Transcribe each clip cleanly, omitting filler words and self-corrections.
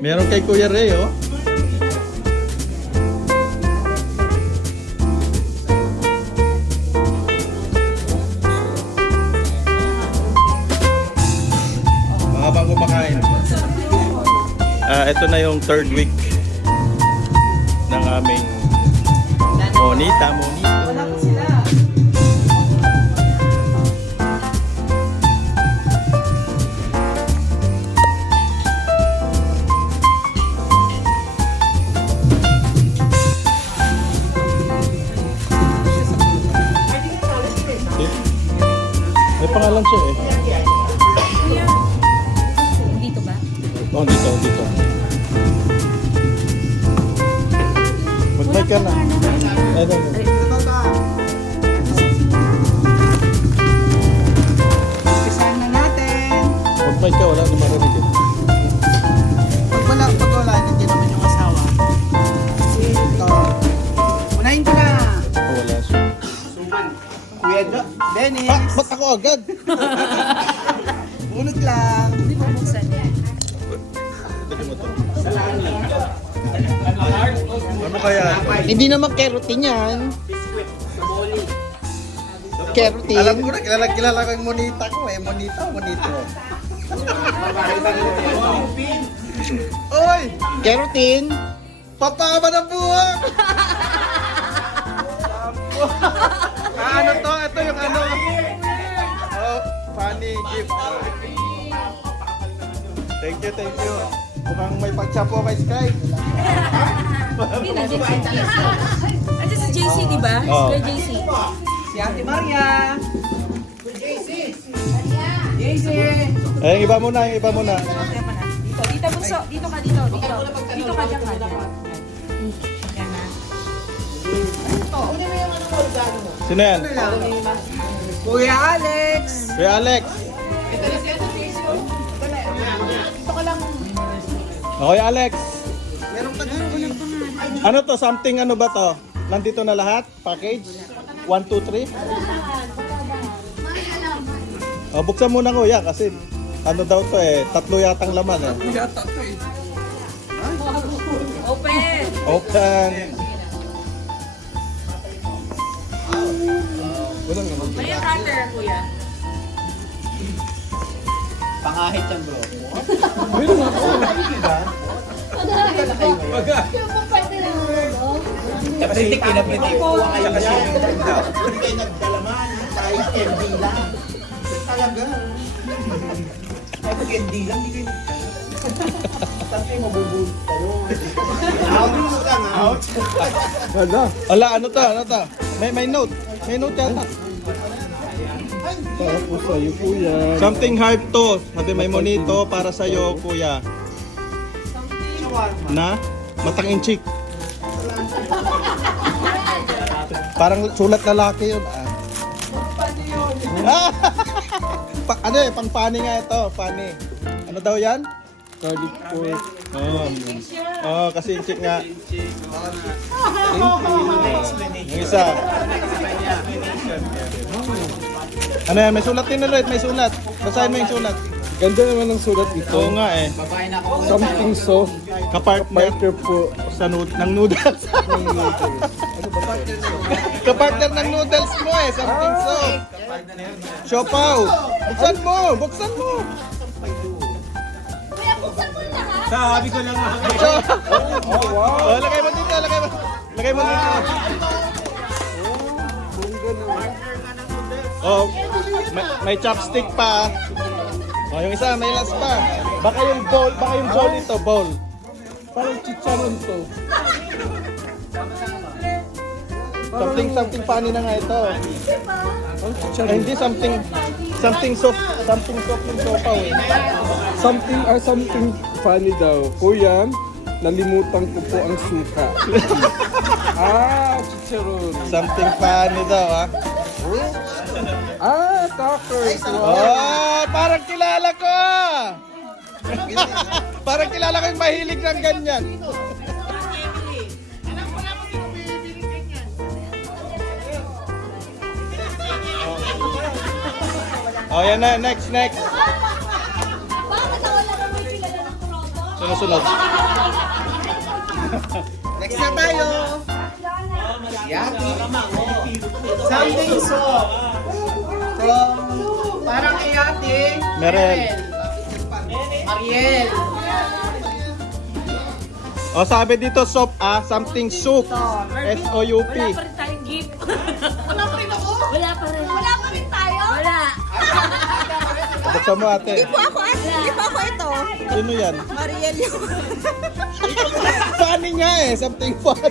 Meron kay Kuya Ray, oh. Habang kumakain. Ito na yung third week ng aming Monito. Wala po sila. May pangalan siya eh. Dito ba? Oh, dito. Mag-mic ka na. Ano. Umpisahan na natin. Mag-mic ka, wala naman marinig eh. Pag wala, nandiyan naman yung asawa. Ito. Unahin ko na. Oh, wala siya. Kuya Dennis. Ba't ako agad? Unod lang. Hindi mo buksan yan. Tignan mo to. Ano kaya? Hindi naman kerotin yan. Kerotin. Alam ko na, kilala ko yung monita ko eh. Monito. Oy! Kerotin. Papaba ng buhok! Ano to? Ito yung ano. Oh, funny gift. Thank you. Mukhang may pagsapo kay Sky. Hindi na, JC. Andiyan si JC, di ba? Oo. Sir JC. Si Ate Maria. JC. Eh, yung iba muna. Dito, dito bunso. Dito ka, dito. Dito ka, dyan ka. Yan na. Sino yan? Kuya Alex. Kuya Alex. Kuya Alex. Meron ka dito. Ano to? Something ano ba to? Nandito na lahat? Package? 1, 2, 3? Oh, buksan muna kuya kasi ano daw to eh, 3 yatang laman eh. Open! Open! Walang naman. May cutter, kuya. Pangahit yan bro. Napritik eh, napritik. Tsaka siya yung daw. Hindi kayo nagdalaman. Kahit MD lang. Talaga. Kahit MD lang, hindi kayo saan kayo mabubulot kayo? Out lang, out. Ala, ano to? May note. May note yata. Para po sa iyo, kuya. Something hype to. Sabi may monito para sa iyo, kuya. Na matang inchik. Parang sulat lalaki yun. Ah. Ano eh, pang funny nga ito, funny. Ano daw yan? Garlic pork. Oh, kasi inchik nga. Yung isa. Ano yan, may sulat din ulit, may sulat. Basahin mo yung sulat. Ganda naman ng sulat ito. Oo nga eh. Something soft. Kapartner Partner po. sa ng noodles. Kapartner ng noodles mo eh, something so. Siopaw. Buksan mo. Sabi ko lang nga. Oh, wow. Lagay mo dito. Oh, may chopstick pa. Oh, yung isa may last pa. Baka yung bowl ito, bowl. Parang chicharon to. Something funny na nga ito. Parang Eh, chicharon. hindi something soft yung siopaw eh. Something funny daw. Kuya, nalimutan ko po ang suka. Chicharon. Something funny daw ah. Tacos. Oh, parang kilala ko! Parang kilala ko yung mahilig ng ganyan. Oh, yan na. Next. Bakit wala naman kilala ng proto? Sumusunod. Next na tayo. Yati. Something so. From parang kay Yati. Merel. Ariel. O sabi dito soup something soup. S-O-U-P. Wala pa rin tayong gift. Wala pa rin ako. Wala pa rin. Wala pa rin tayo? Wala. Buksan mo ate. Hindi po ako ito. Sino yan? Mariel yung... Funny nga eh. Something funny.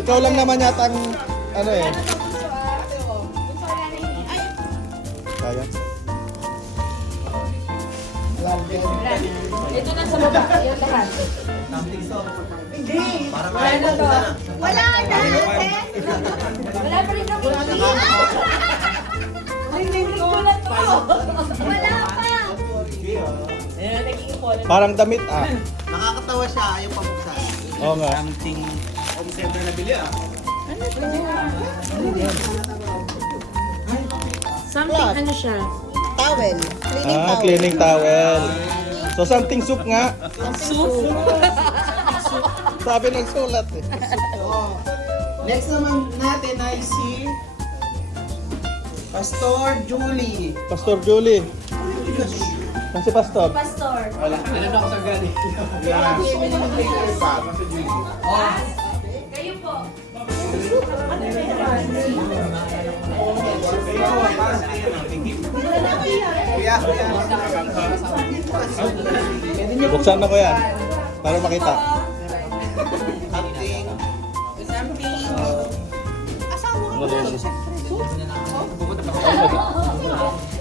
Ikaw lang naman yata ang ano eh. Kaya? Ito na sa baba. Yung lahat. Wala na to. Wala na ate. Wala pa rin ako. Ay, hindi ko na to. Wala pa. Ayan, nag-iipon. Parang damit Nakakatawa siya, ayaw pabuksan. Oo nga. Something home center na bili Something ano siya? Towel. Cleaning towel. Cleaning towel. So something soup nga. Soup? Sabi ng sulat eh. Next naman natin ay si Pastor Julie. Pastor Julie. Kasi Pastor. Pastor. Wala. Alam na ako sa gani. Kayo po. Kuya. Buksan na ko yan. Para makita. Something.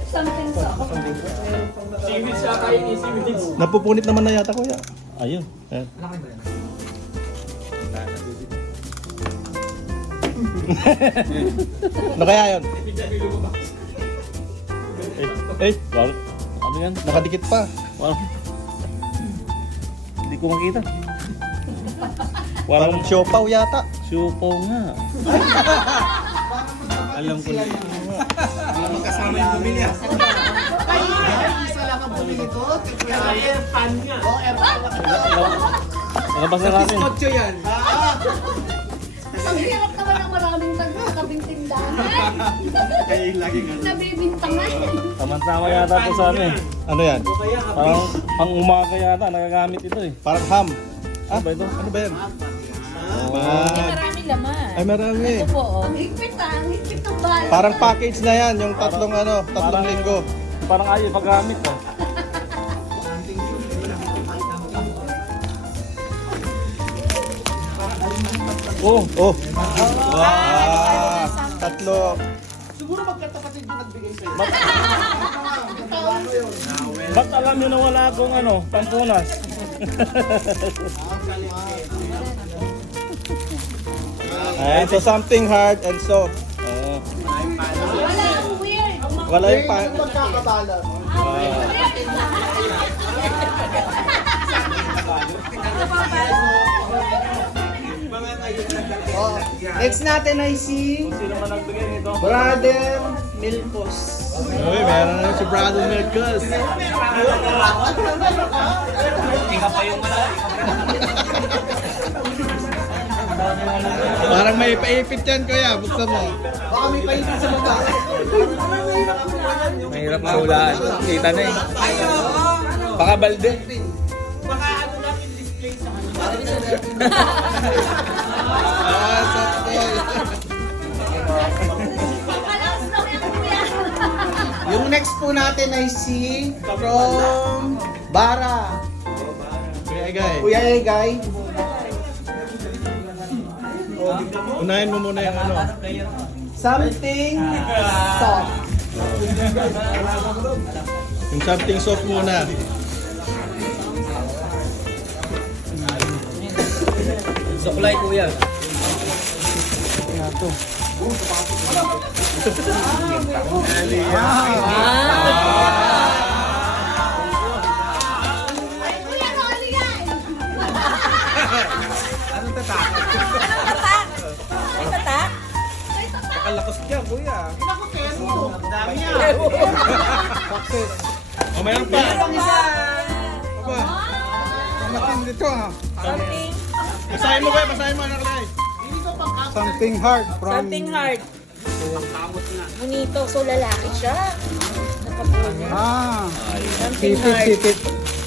Something so. Napupunit naman na yata kuya. Ayun. Ayan. Ano kaya yun? Ano yan? Nakadikit pa. Wow. Hindi ko makita. Parang siopaw yata. Siupaw nga. Alam ko na. Magkasama yung bumili ah. Isa lang ang bumili ko. Airpan nga. Oh, airpan. Nakabasa namin. Kotso yan. Ang hirap naman ng maraming taga-kabing tindahan. Kaya yung lagi ganun. Nabibintangan. Tama-tama yata po sa ano eh. Ano yan? Parang pang umaga yata, nagagamit ito eh. Parang ham. Ano ba ito? Ano ba yan? Maraming laman. Ay marami. Ito po, oh. Ang higpit ang higpit ng bala. Parang package na yan. Yung tatlong Parang- linggo. Parang ayaw paggamit eh. Oh. Wow. Tatlo. Siguro magkakapatid yung nagbigay sa'yo. Ba't alam nyo na wala akong ano, pampunas? Ayan, so something hard and soft. Wala ang weird. Wala yung pa... Magkakabalot. Oh, next natin ay si Sino man nagbigay nito? Brother Milpos. Uy, meron na si Brother Milkos. Parang may paipit yan, kuya. Buksan mo. Baka may paipit sa baba. Mahirap mahulaan. Kita na eh. Baka balde. Ah, soft toy. Palaos daw yung kuya. Yung next po natin ay si from Bara. Kuya Egay. Kuya Egay. Unahin mo muna yung ano. Something soft. Yung something soft muna. Suklay kuya. Ay, kuya, ano yan? Anong tatak? Ay, tatak? Kalakas niya, kuya. Naku, Kenzo. Dami yan. Success. Oh, mayroon pa. Meron isa. Aba, matindi to ha. Something, Basahin mo ba? Basahin mo, anak Ray. Something hard from... something hard. Bonito. So, lalaki siya. Nakapuno. Something hard. Sipit.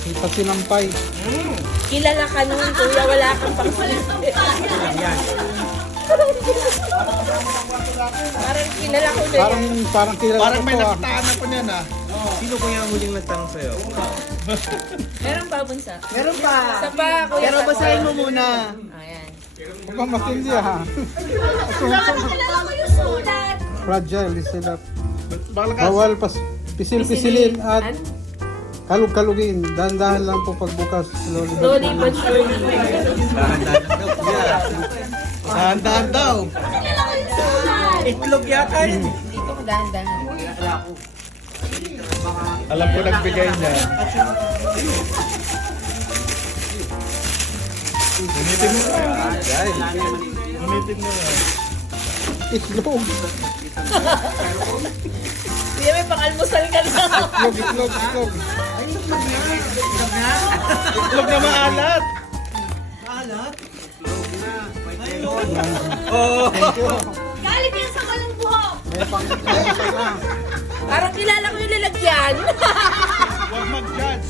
Sipit sinampay. Kilala ka nun, kuya. Wala kang pang-sipit. Parang kilala ko na yan. Parang kilala Parang ko may to ha. nakitaan ako niyan ah. Sino kaya ang huling nagtanong sa'yo? Meron pa, bunsa? Meron pa. Isa pa, kuya. Pero isa pa. basahin mo muna. Ayan. Aba, matindi ha. Kilala ko yung sulat. Fragile sila. Balakas. Bawal pisil-pisilin at Ano? kalug-kalugin. Dahan-dahan lang po pagbukas. Slowly. Slowly but surely. Dahan-dahan daw. Kilala ko yung sulat. Itlog yata yun. Dito ko dahan-dahan. Alam ko nagbigay niya. Gunitin mo. Gunitin mo. Itlog. Kuya, may pang-almusal ka na. Itlog. Itlog na maalat. Galing yan sa walang buhok. Parang kilala ko yung lalagyan. Huwag mag-judge.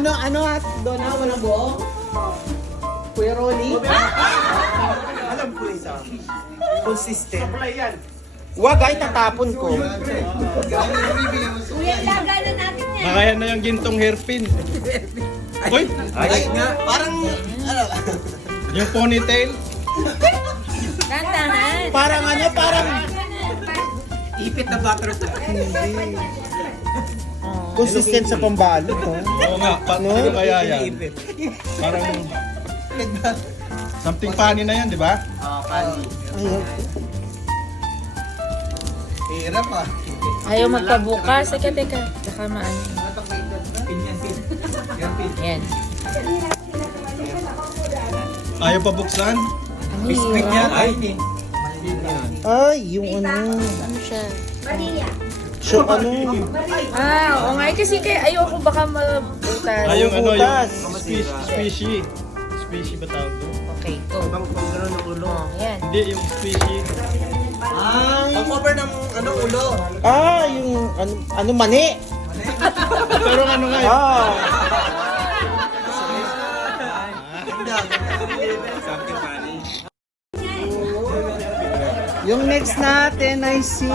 Ano at doon na walang buhok? Kuya Rolly? Alam ko isa. Consistent. Wag ay tatapon ko. Kuya, lagalan natin yan. Nakaya na yung gintong hairpin. Uy, Ay, nga. Parang yung ponytail. Dahan-dahan. parang Ipit na butterfly. consistent sa pambalot. Oo nga, ano kaya yan? Ipit. Parang something funny na yan, di ba? Hirap ah. Ayaw magpabukas. Teka. Saka maano. Yan. Ayaw pa buksan? Biscuit yan. Ay, Ay, yung ano. Ano siya? So ano? Oo nga. Kasi kaya ayoko baka mabutas. Ay, yung ano, yung Butas. squishy. Squishy ba tawag doon? Okay, go. pang-gano'n ng ulo. Yan. Hindi, yung squishy. Ang cover ng ulo. Ah, yung ano mani? Pero ano nga yun? Something funny. Yung next natin ay si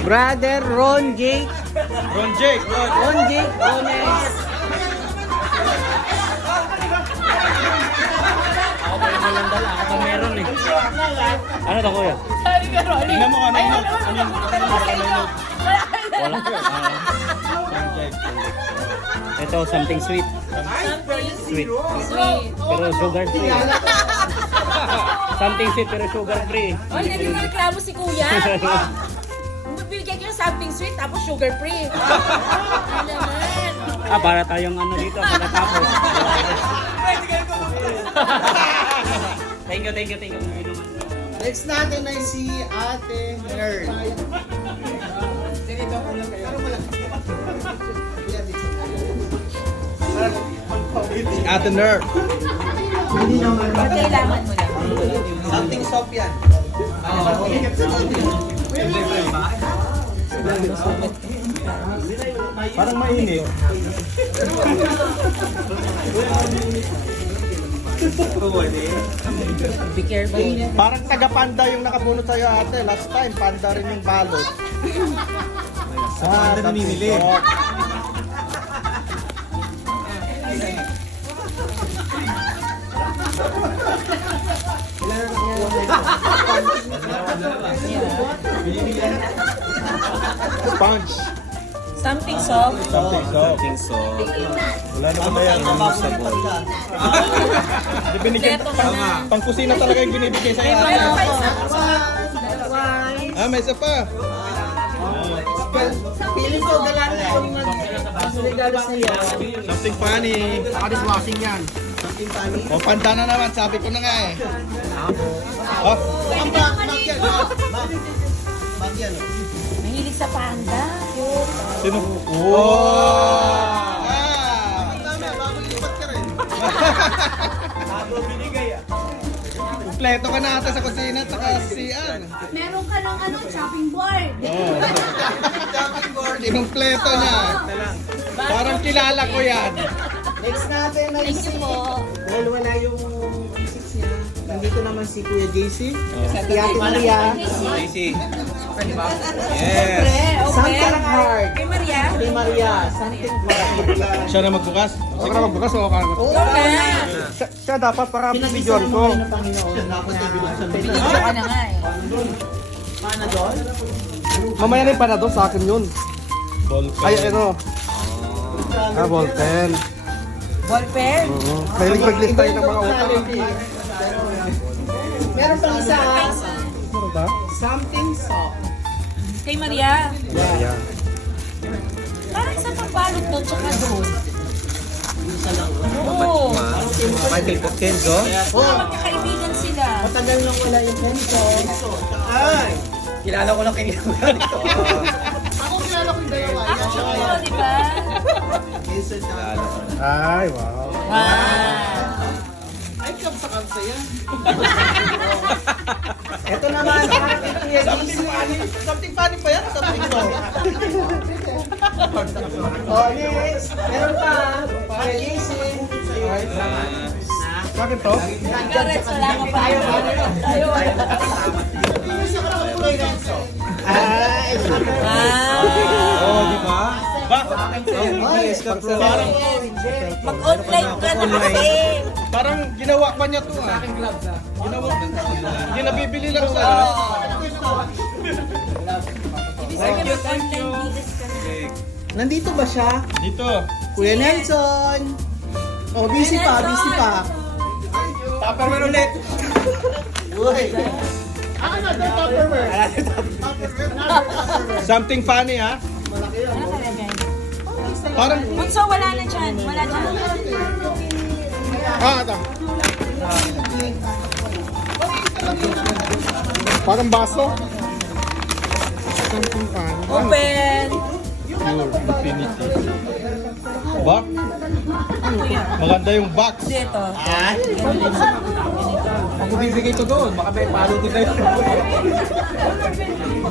Brother Ron Jake. Ron Jake. Ron Jake Gomez. Ano to kuya? Sabi ka, Rolly. Tingnan mo ano yung note. Ano yung note? Wala. Ron Jake. Ito something sweet. Something Sweet. sweet. Pero sugar free. Something sweet pero sugar free. Oy, nagreklamo si kuya. Magbibigay ko ng something sweet tapos sugar free. Ano naman? Para tayong ano dito pagkatapos. Thank you. Next natin ay si Ate Nerd. Si Ate Nerf. Ba't kailangan mo lang? Something soft yan. Parang mainit. Be careful. Parang taga-panda yung nakabunot sa'yo ate. Last time, panda rin yung balot. Sa panda namimili. Oh. Sponge. Something soft. Something soft. Something so. Wala naman na yan. Di binigyan, Kompleto ka na. pang kusina talaga yung binibigay sa'yo May ate. pa isa. Dalawa. May isa pa. Feeling ko galang yung regalo sa iyo. Something funny. Naka-dishwashing yan. something funny. O, panda na naman. Sabi ko na nga eh. Oh, Ang bag yan. Bag yan. Mahilig sa panda. Cute. sino? Oh! Ah! Tama, bago lipat ka rin. Kompleto ka na ata sa kusina at saka CR. Meron ka ng ano, chopping board. Jumping board. Kinumpleto na. Parang kilala ko yan. Next natin na Thank you po. dahil wala yung isip niya. Nandito naman si Kuya JC. Sa Ate Maria. Easy. Pre, okay. Something hard. Kay Maria. Ate Maria, something hard. Siya na magbukas? Ako na magbukas o ka? Okay. Siya dapat para Pinag-isa video ng ko. mga ng Panginoon. Dapat ay binuksan mo. Video ka na nga eh. Paano doon? Mamaya na yung panado sa akin yun. Ballpen. Ay, ano? Ballpen. Ballpen. Oo. Mahilig mag-list tayo ng mga utang. Meron pang isa. Ano ba? Something soft. Kay Maria. Ayan. Parang sa pagbalot doon tsaka doon. Oo. Michael Pockenzo. Magkakaibigan sila. Matagal nang wala yung pencil. Ay! Kilala ko lang kayo. Ako kilala ko yung dalawa. Ako, di ba? Ay, wow. Wow. Ay, kamsa-kamsa yan. Ito naman, ating Kuya JC. Something funny pa yan? Something soft. Oh, next. Meron pa. Kuya JC. Bakit to? Garrett, wala ka pa. Tayo. Ay! Oh, di ba? Ba? Parang, Mag-online ka na kasi. parang ginawa pa niya to ah. Ginawa pa niya. Hindi nabibili lang sa Thank you, thank you. Nandito ba siya? Dito. Kuya Nelson. Oh, busy pa, busy pa. Tupperware ulit. Uy. Something funny ha? Ano kalagay? Parang, Bunso, wala na dyan. Wala dyan. Ah, ito. Parang baso. Something fun. Open. pure infinity. Box? Maganda yung box. Dito. Ako bibigay to doon. Baka may palo din kayo.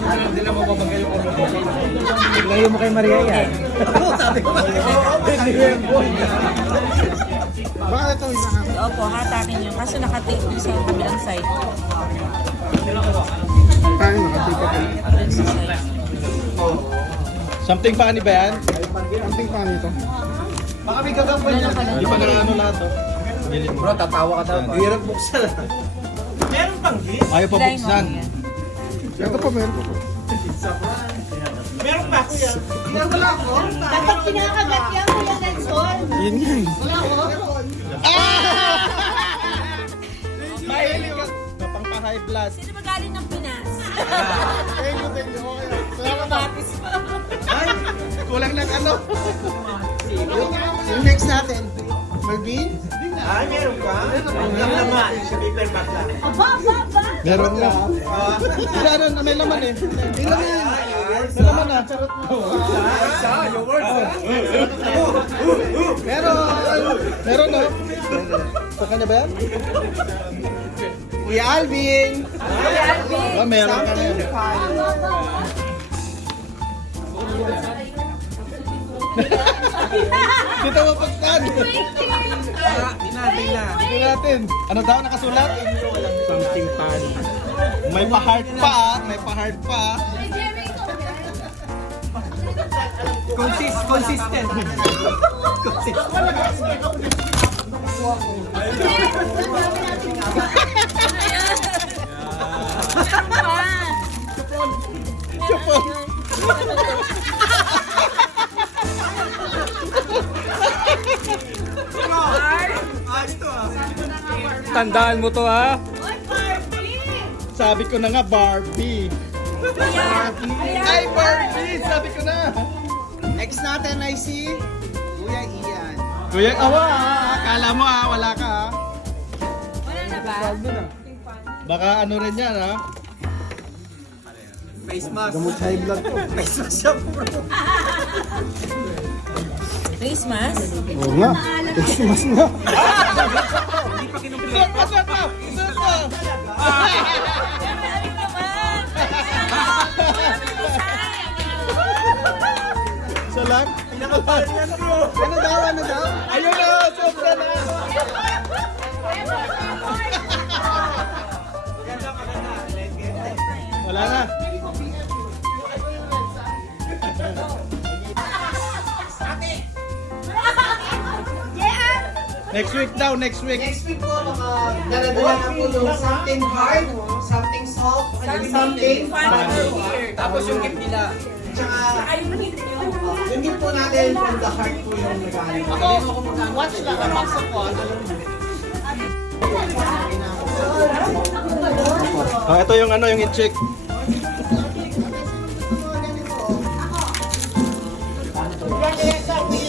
Hindi lang mababagay yung ulo. Layo mo kay Maria yan. Sabi ko. Baka ito isa ka. Opo, hatakin yun. Kaso nakatape doon sa kabilang side. Ay, nakatipa ko. Doon sa side. Something funny ba yan? Something fun ito. Baka may gagawin niya. Hindi pa ano lahat to. Gilid mo. Bro, tatawa ka daw. Hirap buksan. Meron pang gift? Ayaw pa Try mo buksan. yan. Ito pa meron ko. Meron pa, kuya. Wala ko. Dapat kinakagat yan, Kuya Nelson. Yun yan. Wala ko. Mahilig ka. Kapang pa-high blood. Sino ba galing ng Pinas? Thank you. Okay. Batis pa. Ay, kulang ng ano. Yung next natin. Marvin? Ah, meron pa? Lang naman. Sa paper bag lang. Aba. Meron na. Ano na may laman eh. May laman. May laman na. Charot mo. Meron. Meron no. Sa kanya ba yan? Kuya Alvin. Ah, meron ka na yan. Dito mapagtan. Dito natin. Ano daw nakasulat? Something funny. May pa-heart pa, may pa-heart pa. Consistent. Chupon. Tandaan mo to ha. Sabi ko na nga, Barbie. Ay, Barbie! Sabi ko na. Next natin ay si Kuya Ian. Kuya, akala mo wala ka Wala na ba? Baka ano rin yan Face mask. Gamot sa high blood to. Face mask siya, bro. Face mask? Oo nga. Christmas na. Isot pa! Isot pa! Ano naman? Isa lang? Ano daw? Ayun na! Sobra na! Wala na. Next week daw, next week. Next week po, daradala na po yung something hard, something soft, something fun. Tapos yung gift nila. Tsaka, yung gift po natin from the heart po yung regalo. Watch lang ang box of one. Ito yung yung i-check. Congratulations,